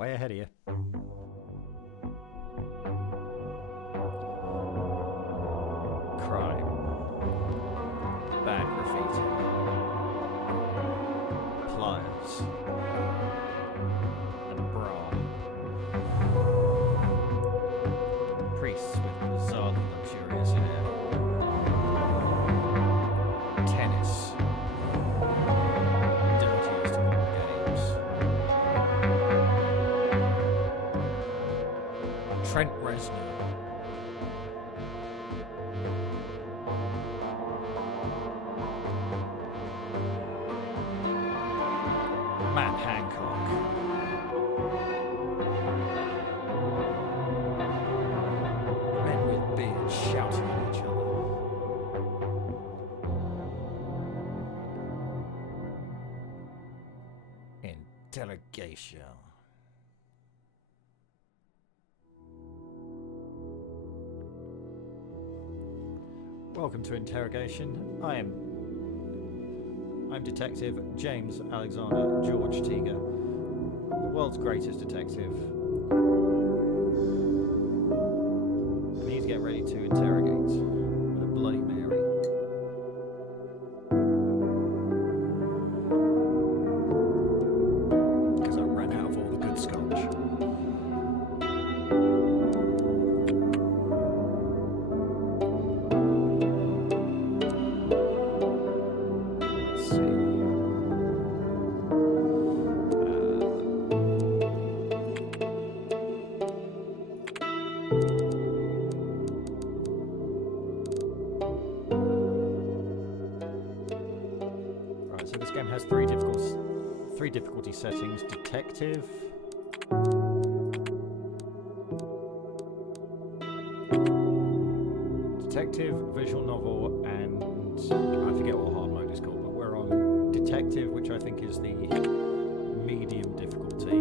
Way ahead of you. Crime. Bad graffiti. Pliers. And a bra. Priests with bizarrely luxurious hair. Tennis. Dirtiest of all games. Trent Reznor. Matt Hancock. Men with beards shouting at each other. Interrogation. Welcome to Interrogation. I'm Detective James Alexander George Teager, the world's greatest detective. And he's getting ready to interrogate with a Bloody Mary. Because I ran out of all the good scotch. So this game has three difficulty settings: detective, visual novel, and I forget what hard mode is called, but we're on detective, which I think is the medium difficulty.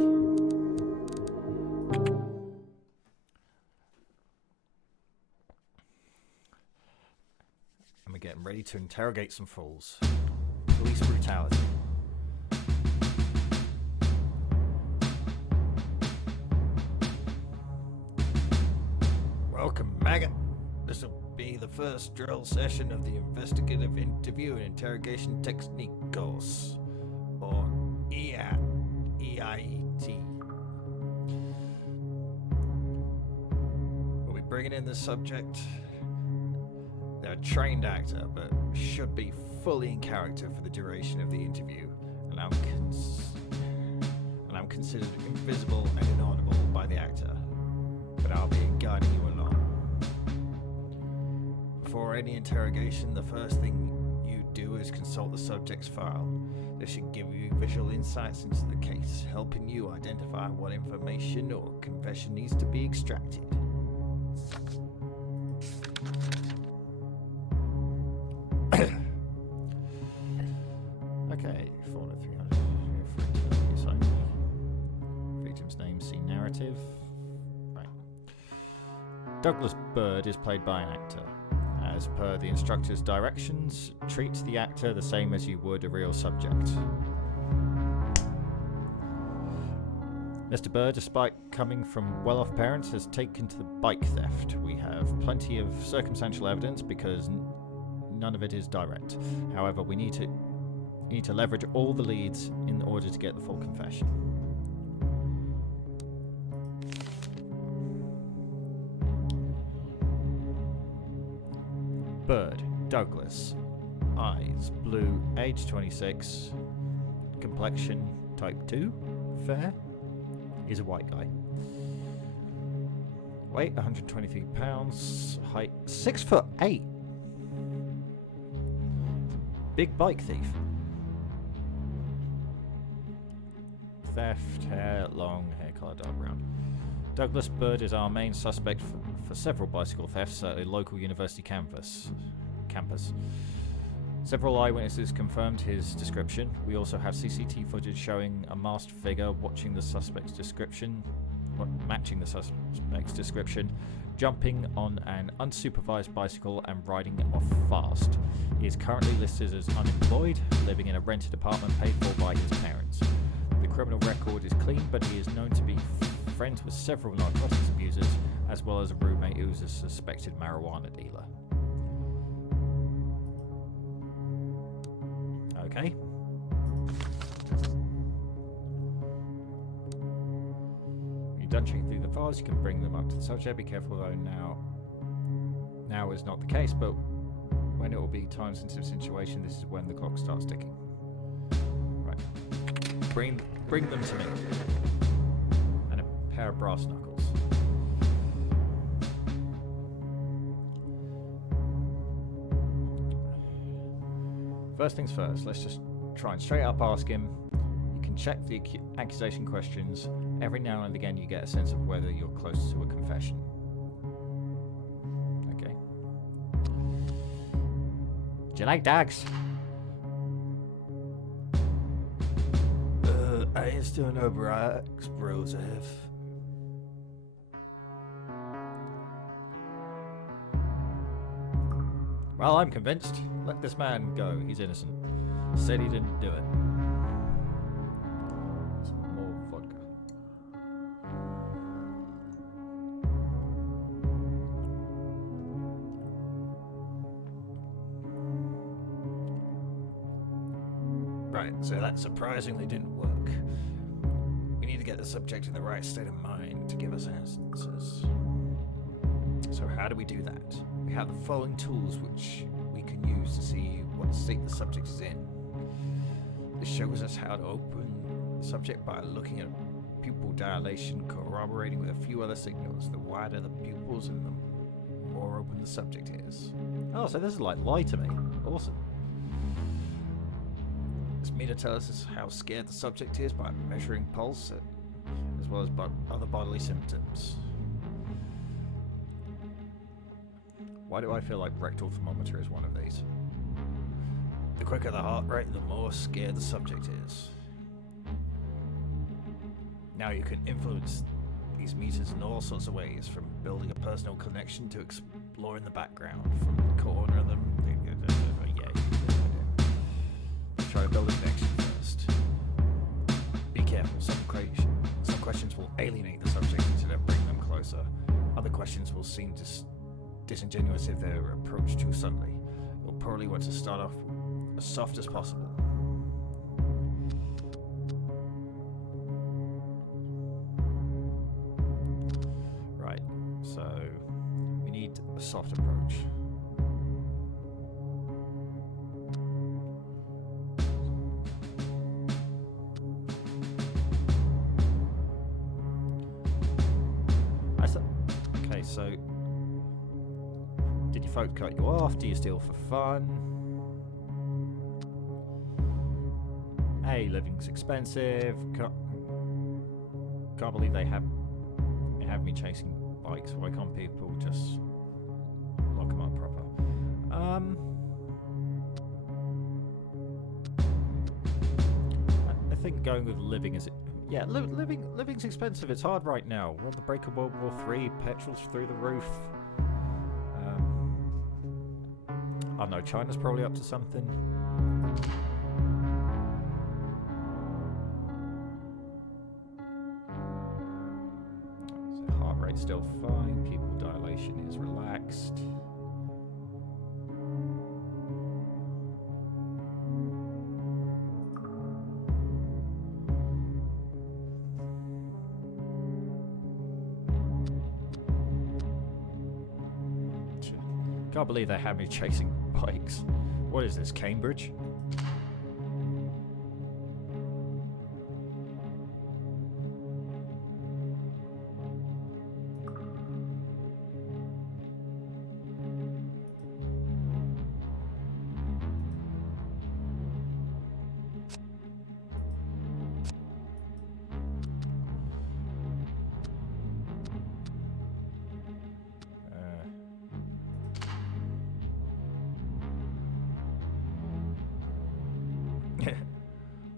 And we're getting ready to interrogate some fools. Police brutality. Welcome, maggot. This will be the first drill session of the investigative interview and interrogation technique course, or EIT. We'll be bringing in the subject. They're a trained actor, but should be fully in character for the duration of the interview, and I'm considered invisible and inaudible by the actor, but I'll be guiding you along. Before any interrogation, the first thing you do is consult the subject's file. This should give you visual insights into the case, helping you identify what information or confession needs to be extracted. Okay, 400-300. Victim's name, scene narrative. Right. Douglas Bird is played by an actor. As per the instructor's directions, treat the actor the same as you would a real subject. Mr. Bird, despite coming from well-off parents, has taken to the bike theft. We have plenty of circumstantial evidence because none of it is direct. However, we need to leverage all the leads in order to get the full confession. Bird, Douglas, eyes, blue, age 26, complexion, type 2, fair, he's a white guy. Weight, 123 pounds, height, 6'8". Big bike thief. Theft, hair, long, hair colour, dark brown. Douglas Bird is our main suspect for several bicycle thefts at a local university campus. Several eyewitnesses confirmed his description. We also have CCTV footage showing a masked figure matching the suspect's description, jumping on an unsupervised bicycle and riding off fast. He is currently listed as unemployed, living in a rented apartment paid for by his parents. The criminal record is clean, but he is known to be friends with several narcotics abusers, as well as a roommate who's a suspected marijuana dealer. Okay. When you're done checking through the files, you can bring them up to the subject. Be careful though, now is not the case, but when it will be time-sensitive situation, this is when the clock starts ticking. Right. Bring them to me. And a pair of brass knuckles. First things first, let's just try and straight up ask him. You can check the accusation questions. Every now and again you get a sense of whether you're close to a confession. Okay. Do you like dogs? I ain't still no brags, bros. Well, I'm convinced. Let this man go. He's innocent. Said he didn't do it. Some more vodka. Right, so that surprisingly didn't work. We need to get the subject in the right state of mind to give us answers. So how do we do that? We have the following tools which we can use to see what state the subject is in. This shows us how to open the subject by looking at pupil dilation, corroborating with a few other signals. The wider the pupils and the more open the subject is. Oh, so this is like lie to me. Awesome. This meter tells us how scared the subject is by measuring pulse as well as by other bodily symptoms. Why do I feel like rectal thermometer is one of these? The quicker the heart rate, the more scared the subject is. Now you can influence these meters in all sorts of ways, from building a personal connection to exploring the background. From the corner of them, try to build a connection first. Be careful, some questions will alienate the subject until they bring them closer. Other questions will seem disingenuous if they're approached too suddenly. You'll probably want to start off as soft as possible. Right, so we need a soft approach. Okay, so did your folk cut you off? Do you steal for fun? Hey, living's expensive. Can't believe they have me chasing bikes. Why can't people just lock them up proper? I think going with living is... Yeah, living's expensive. It's hard right now. We're on the brink of World War III. Petrol's through the roof. I don't know, China's probably up to something. So heart rate's still fine, pupil dilation is relaxed. Can't believe they had me chasing bikes. What is this, Cambridge?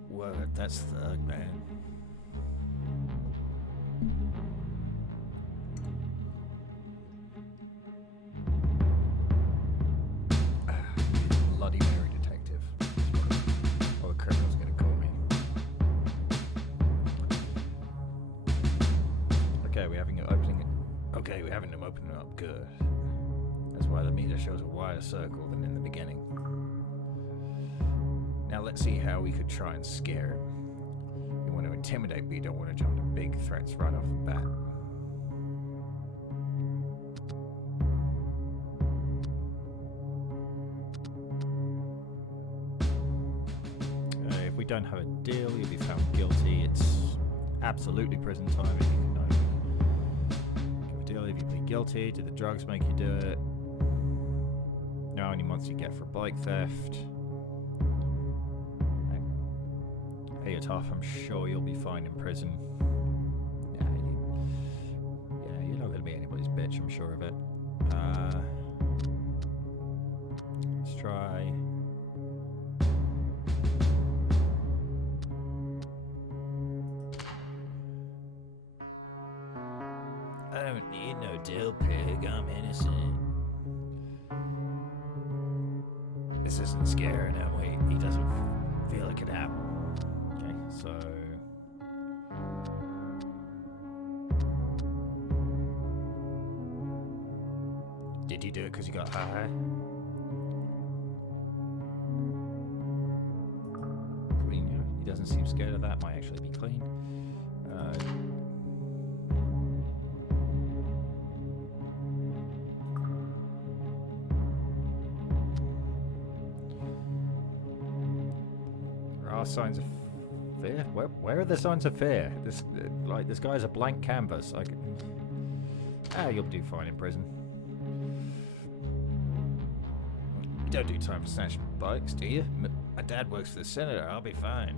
Word, that's thug, man. Bloody Mary detective. Or the criminal's gonna call me. Okay, we're having them open it up good. That's why the meter shows a wider circle than in the beginning. Now let's see how we could try and scare him. You want to intimidate, but you don't want to jump to big threats right off the bat. If we don't have a deal, you'll be found guilty. It's absolutely prison time. If you can give a deal, if you plead guilty, do the drugs make you do it? How many months you get for bike theft? Hey, you're tough. I'm sure you'll be fine in prison. Yeah, you're not going to be anybody's bitch. I'm sure of it. Let's try. I don't need no deal, pig. I'm innocent. This isn't scaring him. He doesn't feel it could happen. Okay, so... Did you do it because you got high? Clean, yeah. He doesn't seem scared of that. Might actually be clean. Signs of fear? Where are the signs of fear? This guy's a blank canvas. You'll do fine in prison. You don't do time for snatching bikes, do you? My dad works for the senator. I'll be fine.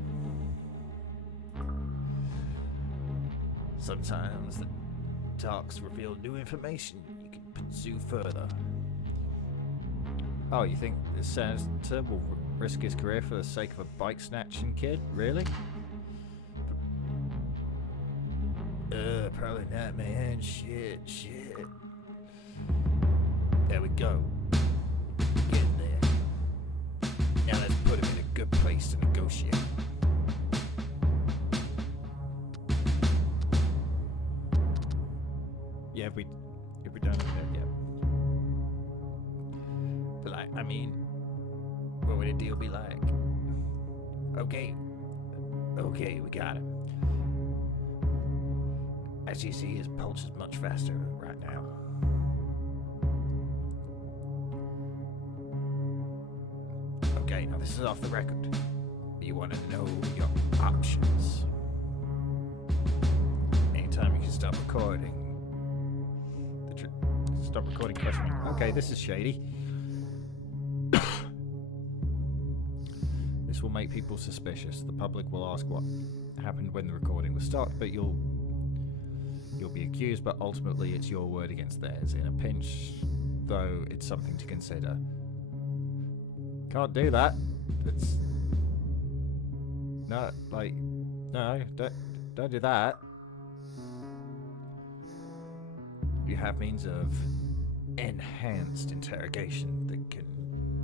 Sometimes the talks reveal new information you can pursue further. Oh, you think the senator will risk his career for the sake of a bike snatching kid? Really? Probably not, man. Shit. There we go. Get in there. Now let's put him in a good place to negotiate. Yeah, if we don't have that yet. But what would a deal be like? Okay, we got him. As you see, his pulse is much faster right now. Okay, now this is off the record. But you want to know your options. Anytime you can stop recording. Stop recording questioning. Okay, this is shady. This will make people suspicious. The public will ask what happened when the recording was stopped, but you'll be accused, but ultimately it's your word against theirs. In a pinch, though, it's something to consider. Can't do that. It's no, don't do that. You have means of enhanced interrogation that can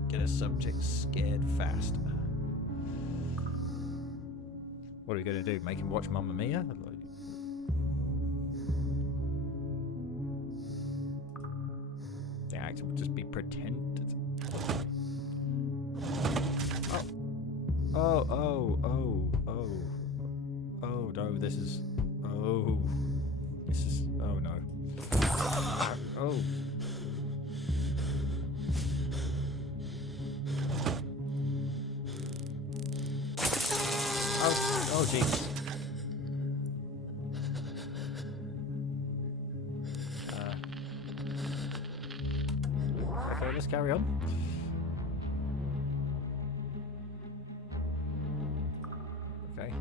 get a subject scared faster. What are we going to do? Make him watch Mamma Mia? The actor would just be pretended. Oh no, this is oh no. Oh jeez. Okay, let's carry on. Okay.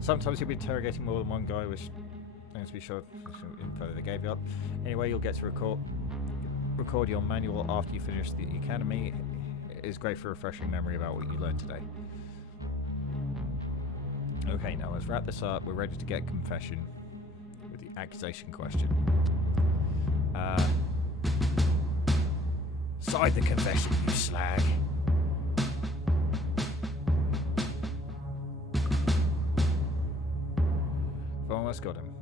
Sometimes you'll be interrogating more than one guy, which to be sure info they gave you up. Anyway, you'll get to record your manual after you finish the academy. It is great for refreshing memory about what you learned today. Okay, now let's wrap this up. We're ready to get confession with the accusation question. Sign the confession, you slag. I've almost got him.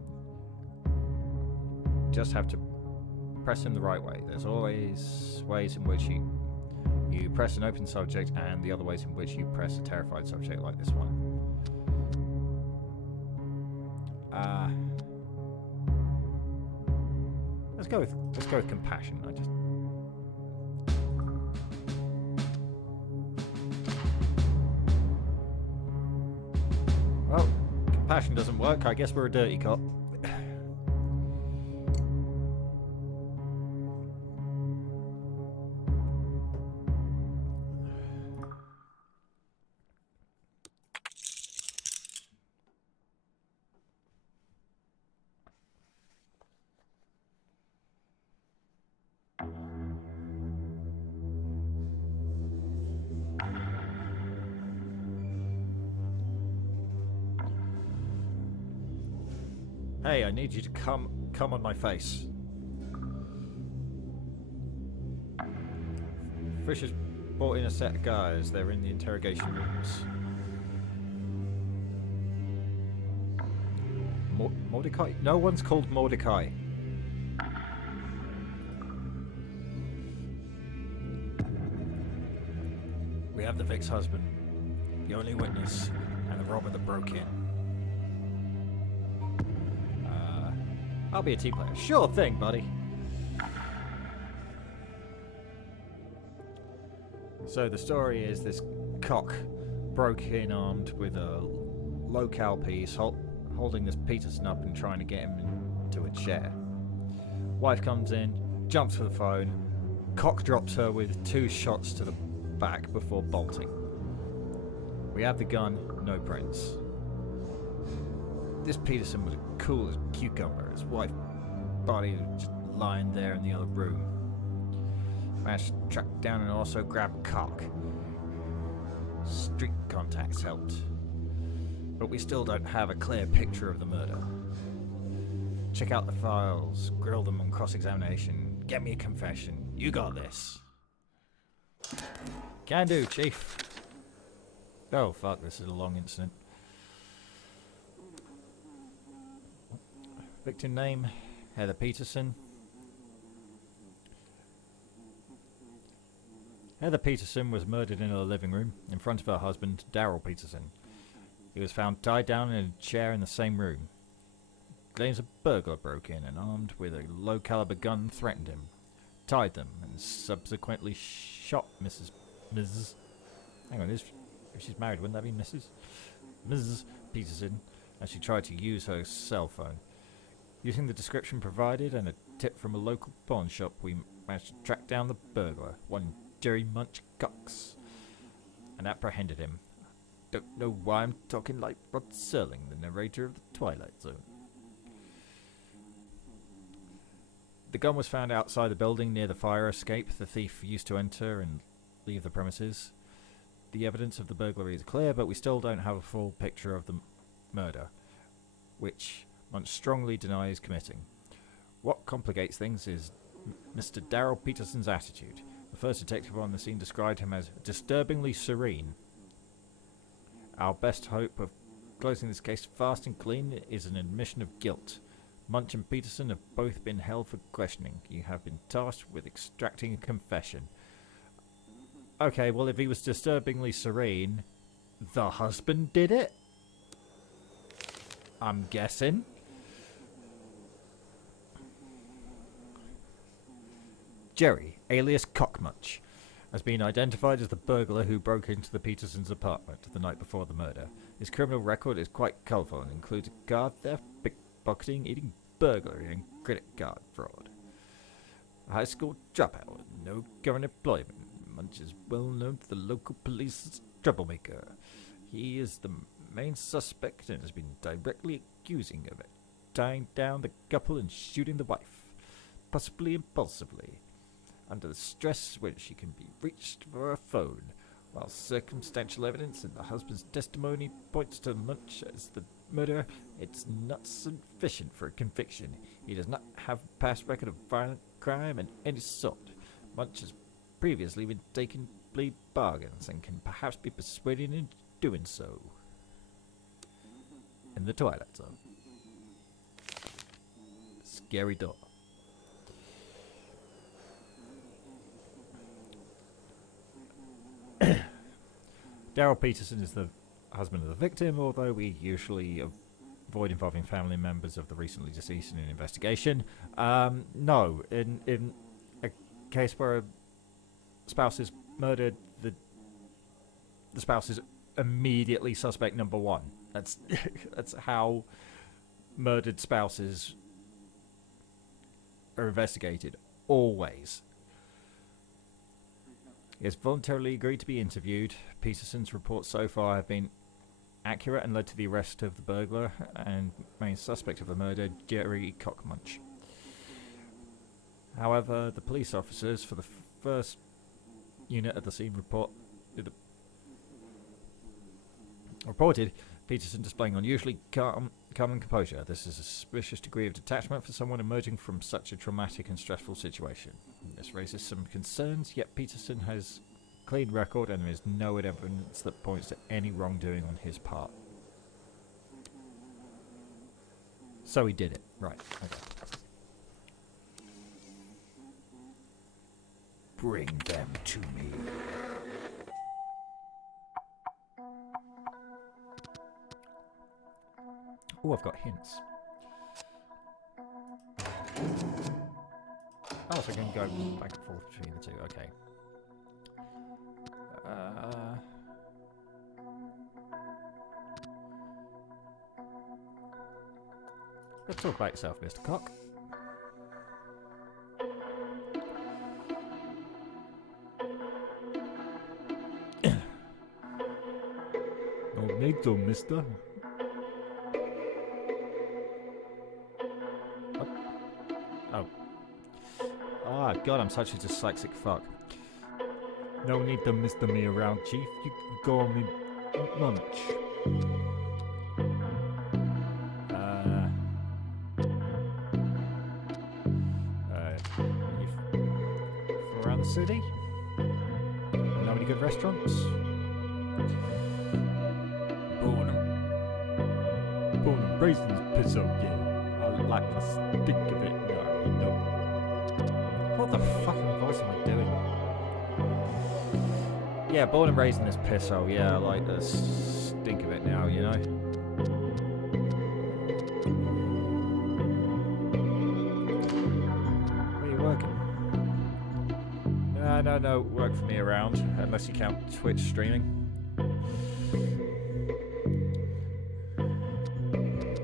just have to press him the right way. There's always ways in which you press an open subject, and the other ways in which you press a terrified subject like this one. Let's go with compassion. Well, compassion doesn't work. I guess we're a dirty cop. Hey, I need you to come on my face. Frisch has brought in a set of guys. They're in the interrogation rooms. Mordecai? No one's called Mordecai. We have the Vic's husband, the only witness, and the robber that broke in. I'll be a team player. Sure thing, buddy. So the story is this cock broke in armed with a locale piece, holding this Peterson up and trying to get him into a chair. Wife comes in, jumps for the phone. Cock drops her with 2 shots to the back before bolting. We have the gun, no prints. This Peterson was cool as a cucumber. His wife's body was just lying there in the other room. Managed to track down and also grab cock. Street contacts helped. But we still don't have a clear picture of the murder. Check out the files, grill them on cross-examination, get me a confession. You got this. Can do, Chief. Oh, fuck, this is a long incident. Victim name, Heather Peterson. Heather Peterson was murdered in her living room in front of her husband, Darrell Peterson. He was found tied down in a chair in the same room. Claims a burglar broke in and armed with a low-caliber gun threatened him, tied them, and subsequently shot Mrs. Hang on, if she's married, wouldn't that be Mrs. Peterson, as she tried to use her cell phone. Using the description provided and a tip from a local pawn shop, we managed to track down the burglar, one Jerry Munch Cox, and apprehended him. Don't know why I'm talking like Rod Serling, the narrator of The Twilight Zone. The gun was found outside the building near the fire escape the thief used to enter and leave the premises. The evidence of the burglary is clear, but we still don't have a full picture of the murder, which Munch strongly denies committing. What complicates things is Mr. Darrell Peterson's attitude. The first detective on the scene described him as disturbingly serene. Our best hope of closing this case fast and clean is an admission of guilt. Munch and Peterson have both been held for questioning. You have been tasked with extracting a confession. Okay, well, if he was disturbingly serene, the husband did it? I'm guessing. Jerry, alias Cockmunch, has been identified as the burglar who broke into the Petersons' apartment the night before the murder. His criminal record is quite colourful and includes card theft, pickpocketing, eating burglary, and credit card fraud. A high school dropout with no current employment, Munch is well known to the local police as a troublemaker. He is the main suspect and has been directly accusing of it, tying down the couple and shooting the wife, possibly impulsively, under the stress when she can be reached for a phone, while circumstantial evidence in the husband's testimony points to Munch as the murderer. It's not sufficient for a conviction. He does not have a past record of violent crime of any sort. Munch has previously been taking plea bargains and can perhaps be persuaded into doing so. In the Twilight Zone. Scary door. Daryl Peterson is the husband of the victim, although we usually avoid involving family members of the recently deceased in an investigation. No, in a case where a spouse is murdered, the spouse is immediately suspect number one. That's that's how murdered spouses are investigated, always. He has voluntarily agreed to be interviewed. Peterson's reports so far have been accurate and led to the arrest of the burglar and main suspect of the murder, Jerry Cockmunch. However, the police officers for the first unit at the scene reported Peterson displaying unusually calm and composure. This is a suspicious degree of detachment for someone emerging from such a traumatic and stressful situation. This raises some concerns, yet Peterson has a clean record and there is no evidence that points to any wrongdoing on his part. So he did it. Right, okay. Bring them to me. Oh, I've got hints. Oh, so I can go back and forth between the two. Okay. Let's talk about yourself, Mr. Cock. No need to, mister. Ah, God, I'm such a dyslexic fuck. No need to mister me around, Chief. You can call me Munch. You from around the city? Know any good restaurants? Born and raised in this pizzo, yeah. I like the stink of it, you know. What the fucking voice am I doing? Yeah, born and raised in this pisso. Yeah, I like the stink of it now, you know? Where are you working? No, work for me around. Unless you count Twitch streaming.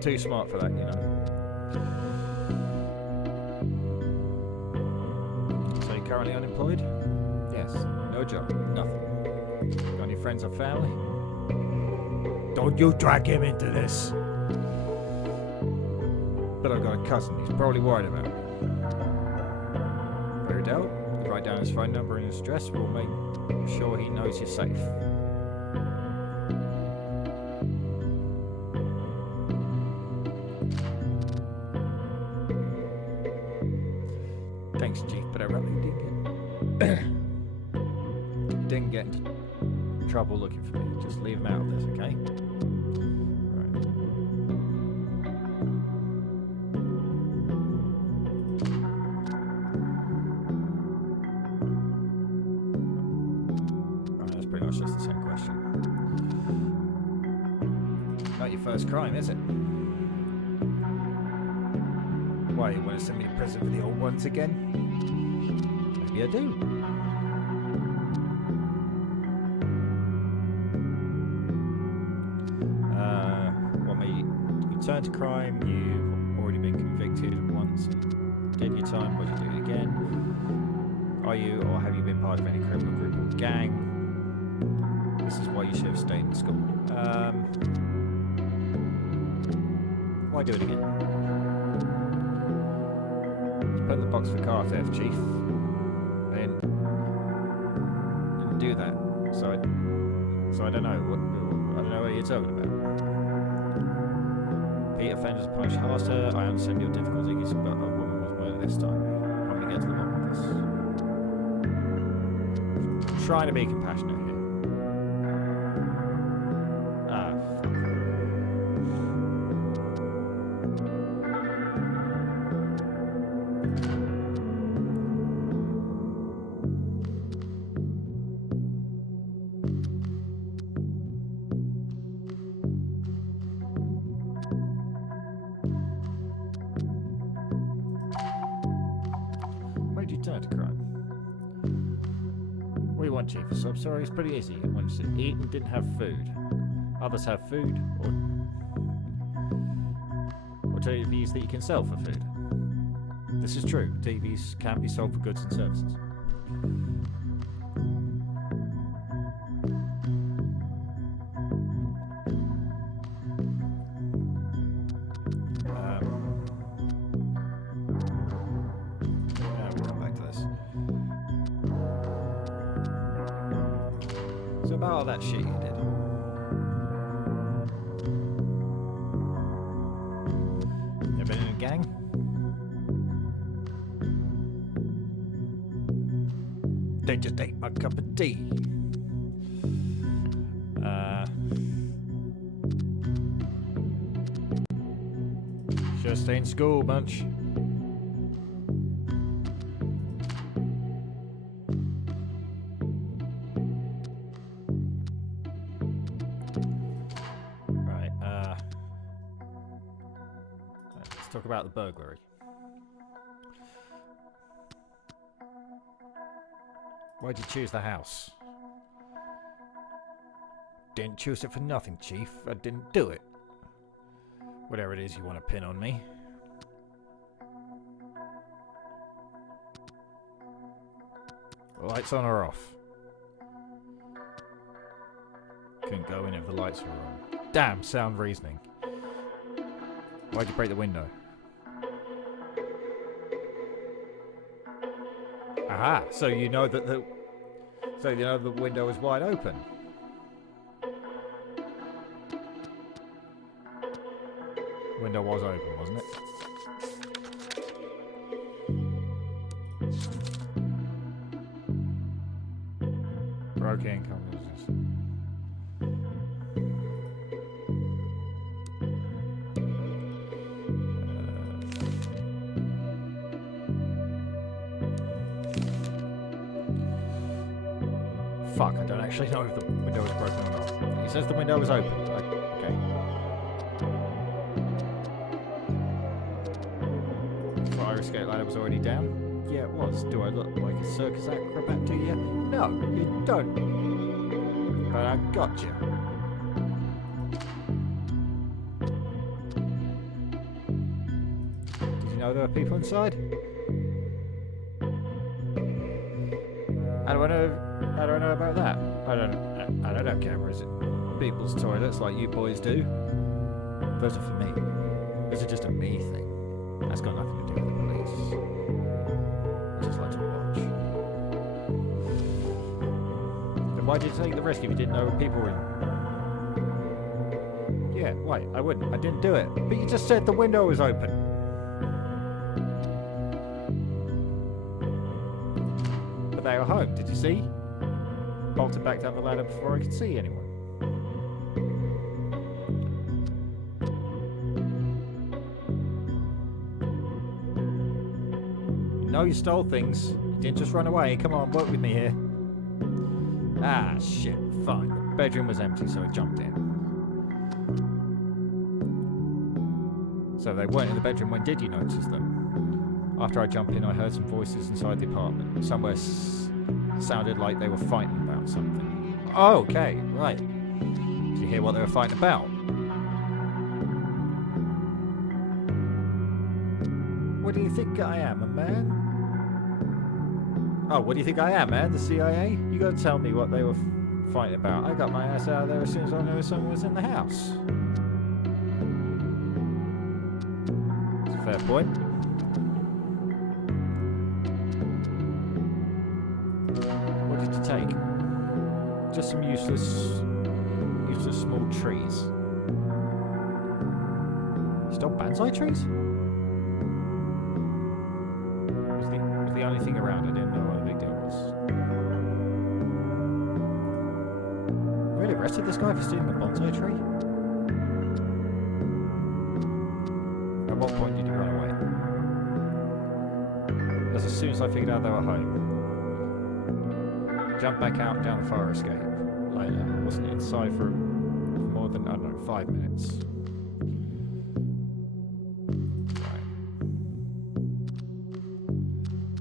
Too smart for that, you know? Currently unemployed? Yes. No job. Nothing. Got any friends or family? Don't you drag him into this! But I've got a cousin he's probably worried about me. Very doubt. Write down his phone number and his address. We'll make sure he knows you're safe. Thanks, Chief, but I really didn't get into trouble looking for me. Just leave him out of this, okay? Right. Right, that's pretty much just the same question. Not your first crime, is it? Why, you want to send me to prison for the old ones again? Maybe I do. What made you turn to crime? You've already been convicted once and did your time. Would you do it again? Are you or have you been part of any criminal group or gang? This is why you should have stayed in school. Why do it again? Put in the box for car theft, Chief. I didn't do that, so I don't know what you're talking about. Repeat offenders punished harsher. I understand your difficulties, but a woman was murdered this time. Help me get to the bottom of this. Trying to be compassionate here. one, Chief. A sub story is pretty easy. One just eat and didn't have food. Others have food, or TVs that you can sell for food. This is true. TVs can be sold for goods and services. We'll come back to this. So about all that shit you did. You been in a gang? They just ate my cup of tea. Should stay in school, bunch. Right, let's talk about the burglary. Why'd you choose the house? Didn't choose it for nothing, Chief. I didn't do it. Whatever it is you want to pin on me. Lights on or off? Couldn't go in if the lights were on. Damn, sound reasoning. Why'd you break the window? Aha, so you know that the window was wide open. Window was open, wasn't it? Broke income business. Fuck, I don't actually know if the window was broken or not. He says the window was open. Okay. Fire escape ladder was already down? Yeah, it was. Do I look like a circus acrobat to you? No, you don't. But I got you. Did you know there were people inside? How do I know about that? I don't have cameras in people's toilets like you boys do. Those are for me. Those are just a me thing. That's got nothing to do with the police. I just like to watch. Then why did you take the risk if you didn't know people were in? Yeah, why? I wouldn't. I didn't do it. But you just said the window was open. But they were home, did you see? Bolted back down the ladder before I could see anyone. No, you stole things. You didn't just run away. Come on, work with me here. Ah, shit. Fine. The bedroom was empty, so I jumped in. So they weren't in the bedroom. When did you notice them? After I jumped in, I heard some voices inside the apartment. Somewhere sounded like they were fighting about something. Oh, okay, right. Did you hear what they were fighting about? What do you think I am, a man? Oh, what do you think I am, man? The CIA? You gotta tell me what they were fighting about. I got my ass out of there as soon as I knew someone was in the house. That's a fair point. What did you take? Just some useless small trees. You stole bonsai trees? Was the only thing around. I didn't know what the big deal was. Really arrested this guy for stealing a bonsai tree? At what point did you run away? As soon as I figured out they were home. Jumped back out and down the fire escape. Later, I wasn't inside for more than, I don't know, 5 minutes.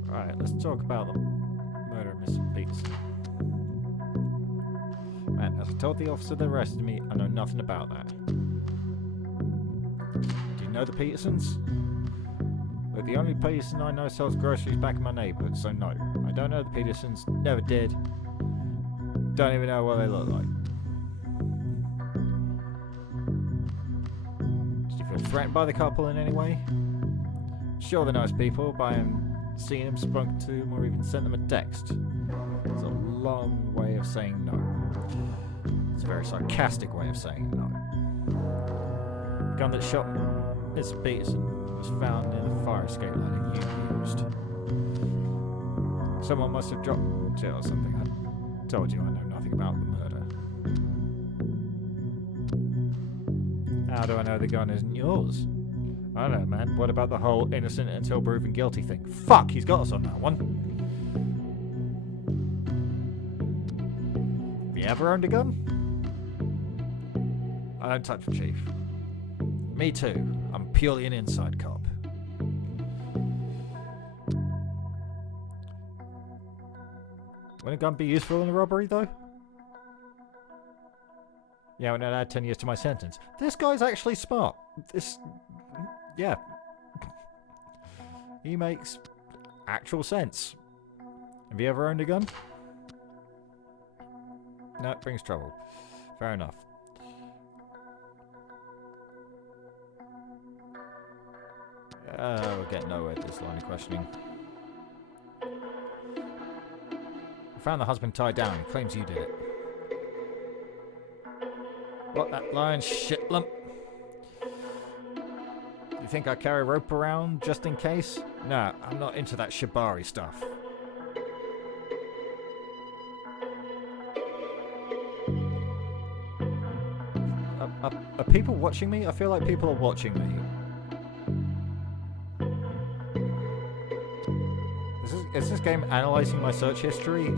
Right, let's talk about the murder of Miss Peterson. man. As I told the officer that arrested me, I know nothing about that. Do you know the Petersons? They're the only Peterson I know sells groceries back in my neighborhood, so no. I don't know the Petersons, never did. Don't even know what they look like. Did you feel threatened by the couple in any way? Sure, they're nice people, but I haven't seen them, spoken to them, or even sent them a text. It's a long way of saying no. It's a very sarcastic way of saying no. The gun that shot Mr. Peterson was found in a fire escape ladder you used. Someone must have dropped it or something. I told you I know nothing about the murder. How do I know the gun isn't yours? I don't know, man. What about the whole innocent until proven guilty thing? Fuck, he's got us on that one. Have you ever owned a gun? I don't touch the chief. Me too. I'm purely an inside cop. Wouldn't a gun be useful in a robbery, though? Yeah, and I'd add 10 years to my sentence. This guy's actually smart. Yeah. He makes actual sense. Have you ever owned a gun? No, it brings trouble. Fair enough. We'll get nowhere with this line of questioning. I found the husband tied down. He claims you did it. What, that lying shit lump? You think I carry rope around just in case? No, I'm not into that shibari stuff. Are people watching me? I feel like people are watching me. Is this game analysing my search history?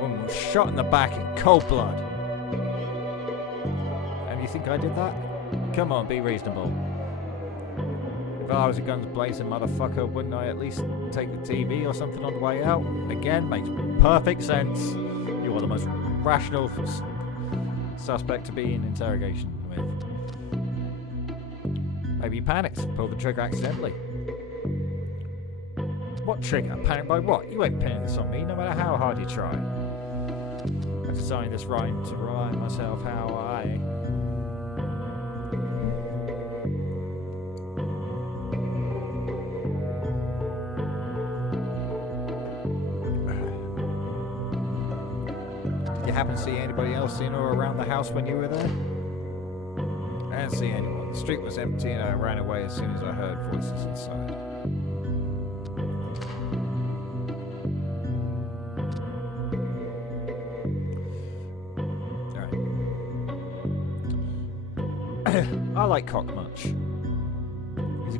Woman was shot in the back in cold blood. And you think I did that? Come on, be reasonable. If I was a guns blazing motherfucker, wouldn't I at least take the TV or something on the way out? Again, makes perfect sense. You are the most rational suspect to be in interrogation with. Maybe you panicked, pulled the trigger accidentally. What trigger? Panicked by what? You ain't pinning this on me, no matter how hard you try. I designed this rhyme to remind myself how I... You happen to see anybody else in or around the house when you were there? I didn't see anyone. The street was empty and I ran away as soon as I heard voices inside. Alright. I like Cockmunch. He's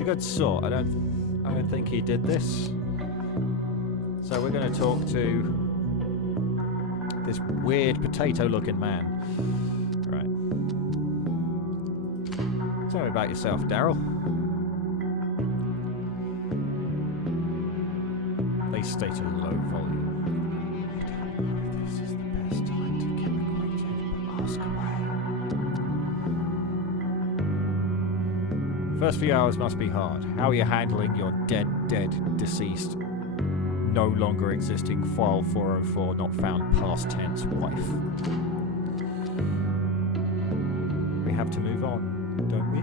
a good sort. I don't think he did this. So we're gonna talk to this weird potato-looking man. Right. Tell me about yourself, Daryl. They state a low volume. I don't know if this is the best time to get acquainted, but ask away. First few hours must be hard. How are you handling your dead, deceased, no longer existing file 404 not found past tense wife? We have to move on, don't we?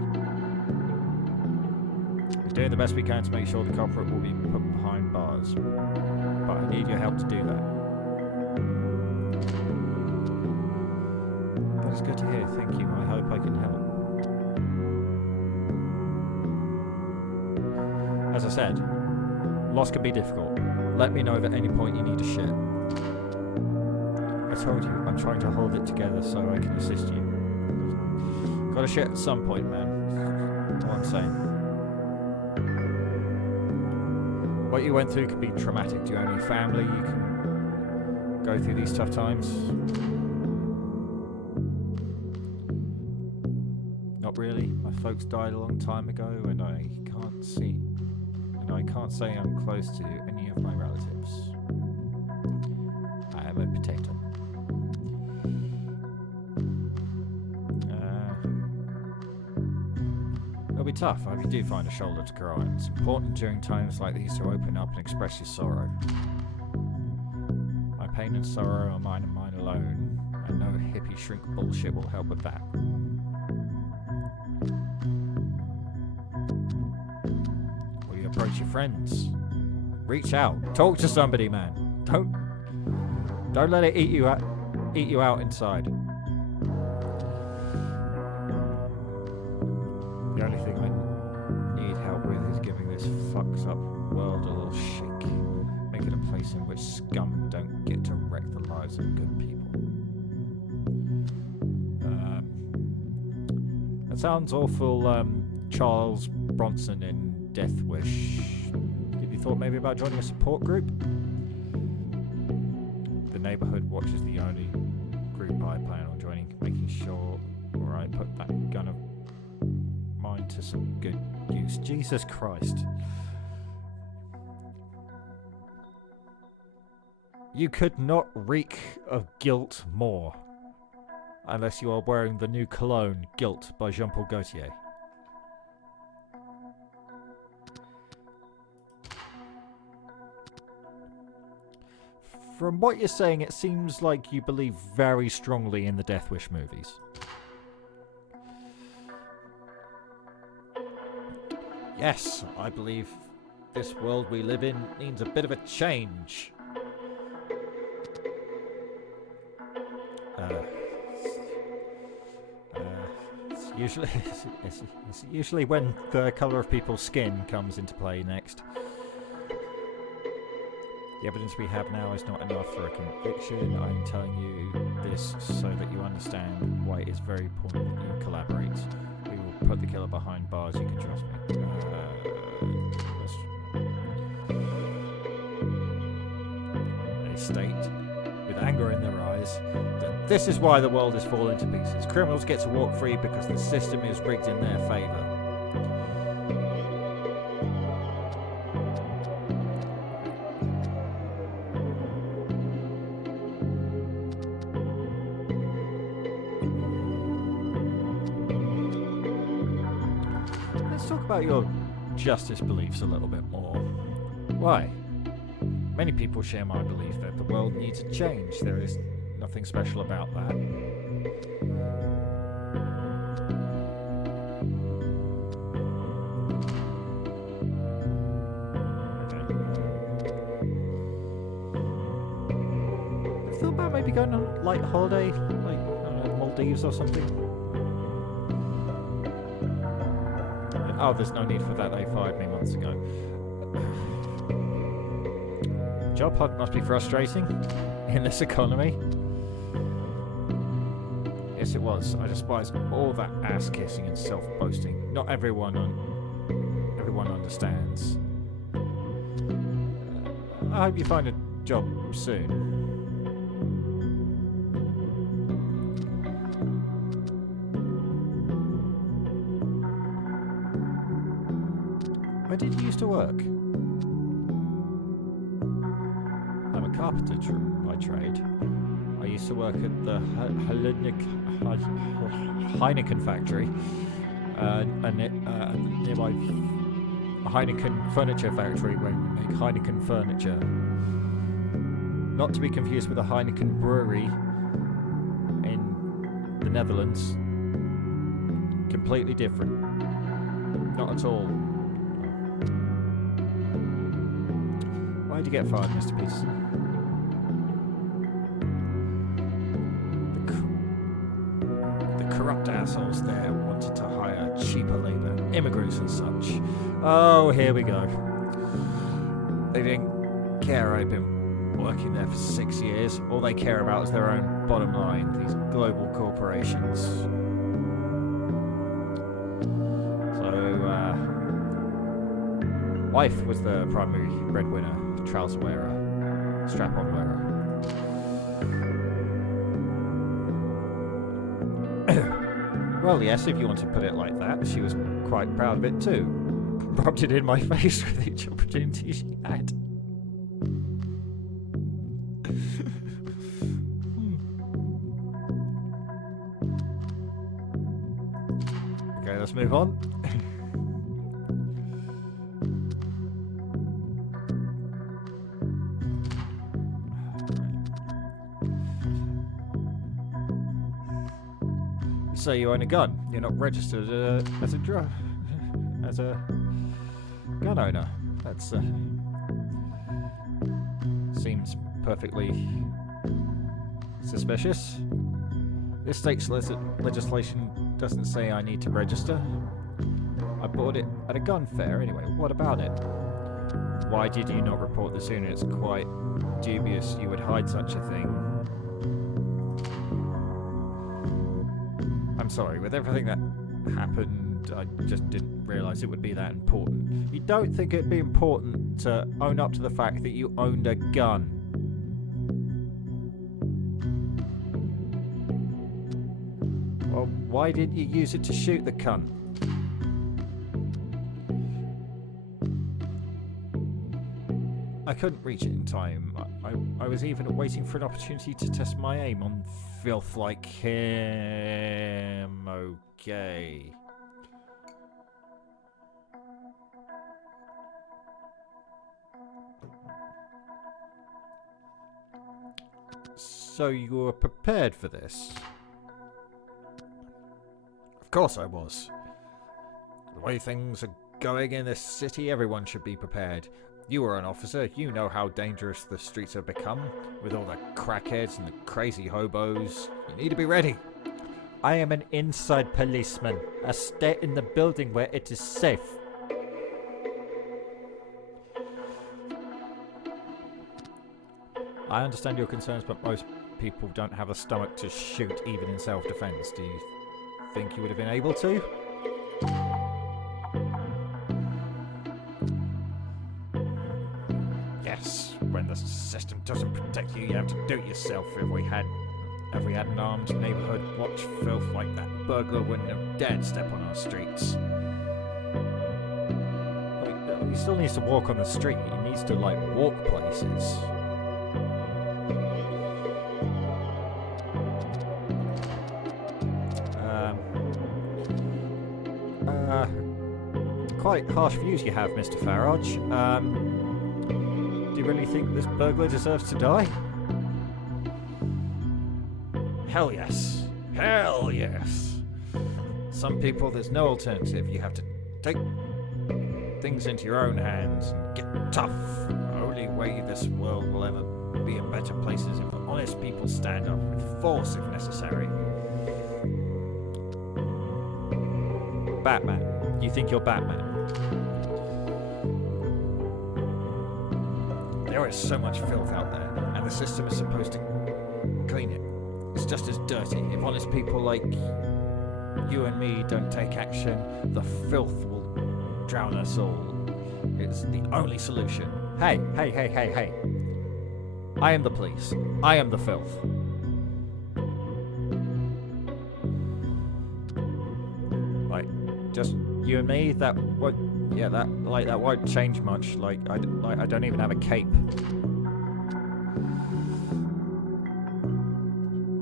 We're doing the best we can to make sure the culprit will be put behind bars, but I need your help to do that. That is good to hear, thank you. I hope I can help. As I said, loss can be difficult. Let me know if at any point you need a shit. I told you, I'm trying to hold it together so I can assist you. Gotta shit at some point, man. That's all I'm saying. What you went through could be traumatic. Do you have any family you can go through these tough times? Not really. My folks died a long time ago and I can't see, and I can't say I'm close to any of my relatives. I am a potato. It'll be tough. I hope you do find a shoulder to cry on. It's important during times like these to open up and express your sorrow. My pain and sorrow are mine and mine alone, and no hippie shrink bullshit will help with that. Will you approach your friends? Reach out. Talk to somebody, man. Don't let it eat you out inside. The only thing I need help with is giving this fucked up world a little shake. Make it a place in which scum don't get to wreck the lives of good people. That sounds awful, Charles Bronson in Death Wish. Have you thought maybe about joining a support group? The Neighborhood Watch is the only group I plan on joining, making sure I put that gun of mine to some good use. Jesus Christ. You could not reek of guilt more, unless you are wearing the new cologne, Guilt, by Jean-Paul Gaultier. From what you're saying, it seems like you believe very strongly in the Death Wish movies. Yes, I believe this world we live in needs a bit of a change. It's usually when the colour of people's skin comes into play next. The evidence we have now is not enough for a conviction. I'm telling you this so that you understand why it is very important that you collaborate. We will put the killer behind bars, you can trust me. They state, with anger in their eyes, that this is why the world is falling to pieces. Criminals get to walk free because the system is rigged in their favour. Let's talk about your justice beliefs a little bit more. Why? Many people share my belief that the world needs a change. There is nothing special about that. I've thought about maybe going on a light holiday, like I don't know, Maldives or something. Oh, there's no need for that. They fired me months ago. Job hunt must be frustrating in this economy. Yes, it was. I despise all that ass-kissing and self-boasting. Not everyone understands. I hope you find a job soon. Where did you used to work? Carpenter by trade. I used to work at the Heineken factory, nearby Heineken furniture factory where we make Heineken furniture. Not to be confused with a Heineken brewery in the Netherlands. Completely different. Not at all. Why did you get fired, Mr. Peterson? Corrupt assholes there wanted to hire cheaper labour, immigrants and such. Oh, here we go. They didn't care I'd been working there for 6 years. All they care about is their own bottom line, these global corporations. So, wife was the primary breadwinner, trouser wearer, strap-on wearer. Well, yes, if you want to put it like that, she was quite proud of it too. rubbed it in my face with each opportunity she had. Okay, let's move on. So you own a gun. You're not registered as a gun owner. That's seems perfectly suspicious. This state's legislation doesn't say I need to register. I bought it at a gun fair anyway. What about it? Why did you not report this sooner? It's quite dubious you would hide such a thing. I'm sorry, with everything that happened, I just didn't realise it would be that important. You don't think it'd be important to own up to the fact that you owned a gun? Well, why didn't you use it to shoot the cunt? I couldn't reach it in time. I was even waiting for an opportunity to test my aim on filth like him. Okay. So you were prepared for this? Of course I was. The way things are going in this city, everyone should be prepared. You are an officer, you know how dangerous the streets have become, with all the crackheads and the crazy hobos. You need to be ready. I am an inside policeman. I stay in the building where it is safe. I understand your concerns, but most people don't have a stomach to shoot even in self-defense. Do you think you would have been able to? Yes, when the system doesn't protect you, you have to do it yourself. If we had an armed neighborhood watch filth like that, burglar wouldn't have dared step on our streets. He still needs to walk on the street. He needs to, walk places. Quite harsh views you have, Mr. Farage. Do you really think this burglar deserves to die? Hell yes. Hell yes. Some people, there's no alternative. You have to take things into your own hands and get tough. The only way this world will ever be a better place is if honest people stand up with force if necessary. Batman. You think you're Batman? There is so much filth out there, and the system is supposed to clean it. It's just as dirty. If honest people like you and me don't take action, the filth will drown us all. It's the only solution. Hey. I am the police. I am the filth. Just you and me, that won't change much. I don't even have a cape.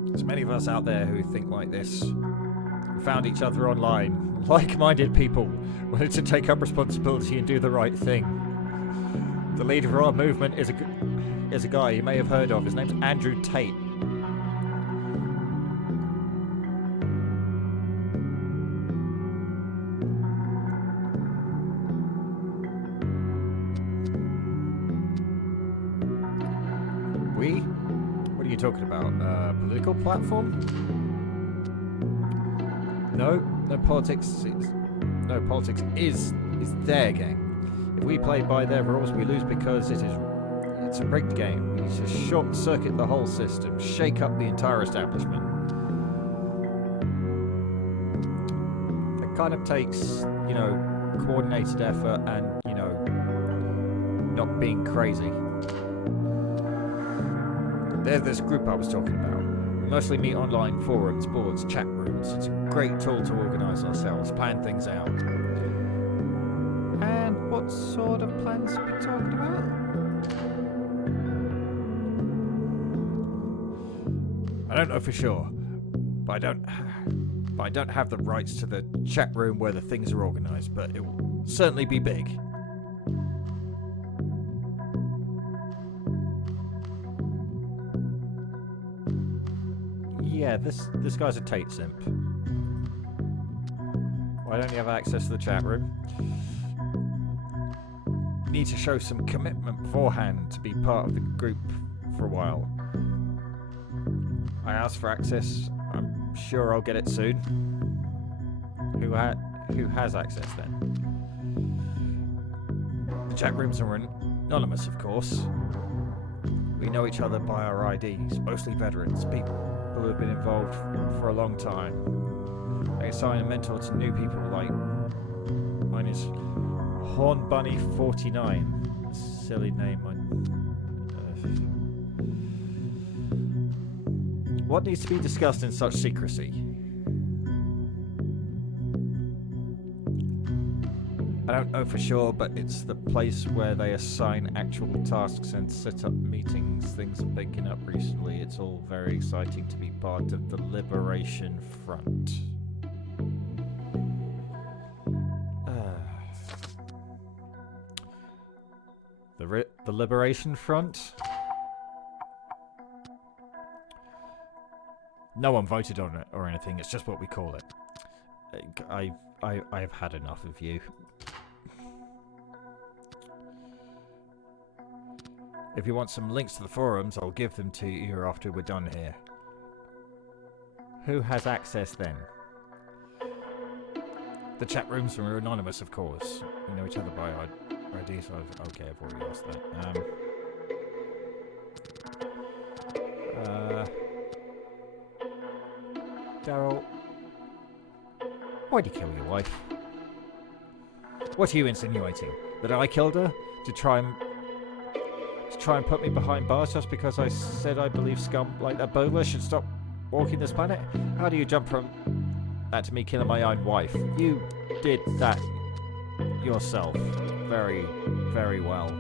There's many of us out there who think like this. We found each other online, like-minded people, wanted to take up responsibility and do the right thing. The leader of our movement is a guy you may have heard of. His name's Andrew Tate. What are you talking about? Political platform? No politics. No politics is their game. If we play by their rules, we lose because it's a rigged game. We need to short circuit the whole system, shake up the entire establishment. That kind of takes, coordinated effort and, not being crazy. There's this group I was talking about. We mostly meet online, forums, boards, chat rooms. It's a great tool to organise ourselves, plan things out. What sort of plans are we talking about? I don't know for sure, but I don't have the rights to the chat room where the things are organised, but it will certainly be big. Yeah, this guy's a Tate simp. Why don't you have access to the chat room? Need to show some commitment beforehand to be part of the group for a while. I asked for access. I'm sure I'll get it soon. Who has access then? The chat rooms are anonymous, of course. We know each other by our IDs, mostly veterans, people who have been involved for a long time. They assign a mentor to new people like mine is Horn Bunny 49. Silly name. What needs to be discussed in such secrecy? I don't know for sure, but it's the place where they assign actual tasks and set up meetings. Things are picking up recently. It's all very exciting to be part of the Liberation Front. The Liberation Front? No one voted on it or anything. It's just what we call it. I've had enough of you. If you want some links to the forums, I'll give them to you after we're done here. Who has access then? The chat rooms are anonymous, of course. We know each other by ID, so okay, I've already asked that. Daryl, why'd you kill your wife? What are you insinuating? That I killed her? To try and put me behind bars just because I said I believe scum like that burglar should stop walking this planet? How do you jump from that to me killing my own wife? You did that yourself very, very well.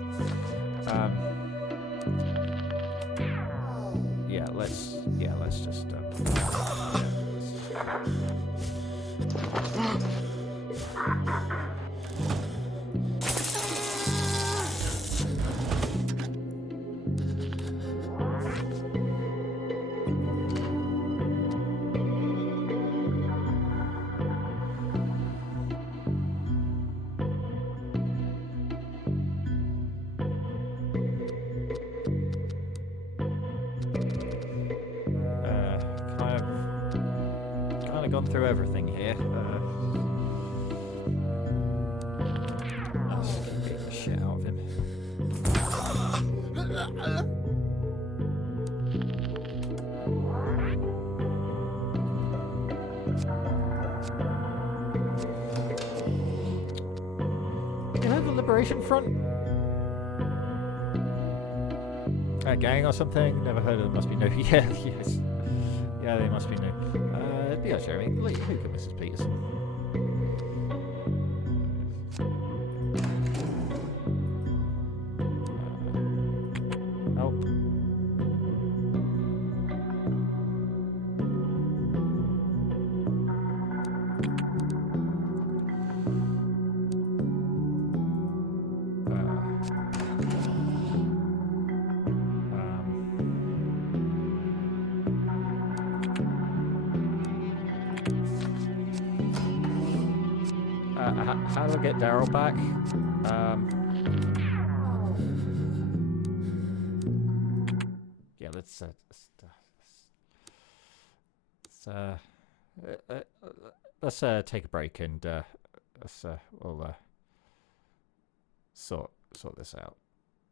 Let's just gone through everything here. I'll just beat the shit out of him. You know the Liberation Front? A gang or something? Never heard of them. Must be new. Yeah, yes. Yeah, they must be new. Yeah, Jeremy. Who can Mrs. Peterson? Help. How do I get Daryl back? Yeah, let's take a break and we'll sort this out.